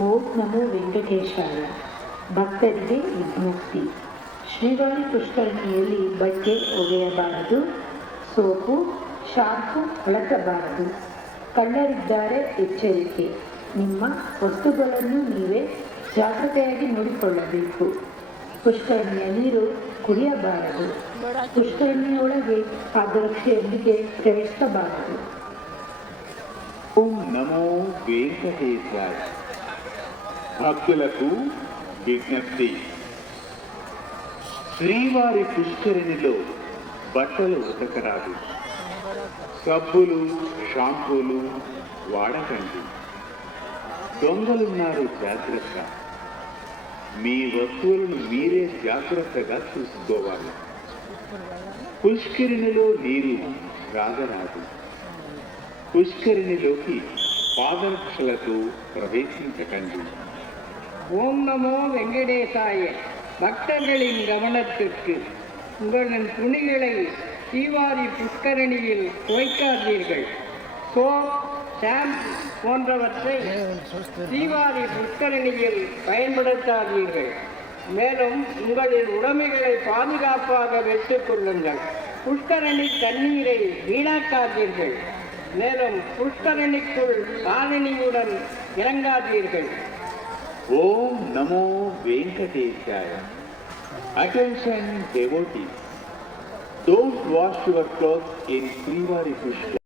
ಓಂ ನಮೋ ವೆಂಕಟೇಶಾಯ. ಭಕ್ತರಿಗೆ ವಿಜ್ಞಪ್ತಿ. ಶ್ರೀವಾರಿ ಪುಷ್ಕರಣಿಯಲ್ಲಿ ಬಟ್ಟೆ ಒಗೆಯಬಾರದು, ಸೋಪು ಶಾಂಪು ಬಳಸಬಾರದು. ಕಳ್ಳರಿದ್ದಾರೆ, ಎಚ್ಚರಿಕೆ. ನಿಮ್ಮ ವಸ್ತುಗಳನ್ನು ನೀವೇ ಜಾಗ್ರತೆಯಾಗಿ ನೋಡಿಕೊಳ್ಳಬೇಕು. ಪುಷ್ಕರಣಿಯ ನೀರು ಕುಡಿಯಬಾರದು. ಪುಷ್ಕರಣಿಯೊಳಗೆ ಪಾದರಕ್ಷೆಯೊಂದಿಗೆ ಪ್ರವೇಶಿಸಬಾರದು. ఓం నమో వెంకటేశాయ. భక్తులకు విజ్ఞప్తి. శ్రీవారి పుష్కరిణిలో బట్టలు ఉతకరాదు, సబ్బులు షాంపూలు వాడకండి. దొంగలున్నారు, జాగ్రత్త. మీ వస్తువులను మీరే జాగ్రత్తగా చూసుకోవాలి. పుష్కరిణిలో నీరు రాగరాదు. పుష్కరిణిలోకి పాదరక్షలతో ప్రవేశించకండి. ஓம் நமோ வெங்கடேசாய. பக்தர்களின் கவனத்திற்கு, உங்களின் துணிகளை ஸ்ரீவாரி புஷ்கரணியில் துவைக்காதீர்கள். சோப், ஷாம்பு போன்றவற்றை ஸ்ரீவாரி புஷ்கரணியில் பயன்படுத்தாதீர்கள். மேலும் உங்களின் உடைமைகளை பாதுகாப்பாக வைத்துக் கொள்ளுங்கள். புஷ்கரணி தண்ணீரை வீணாக்காதீர்கள். மேலும் புஷ்கரணிக்குள் காலணியுடன் இறங்காதீர்கள். ఓం నమో వెంకటేశాయ. Attention devotees, don't wash your clothes in Srivari Pushkar.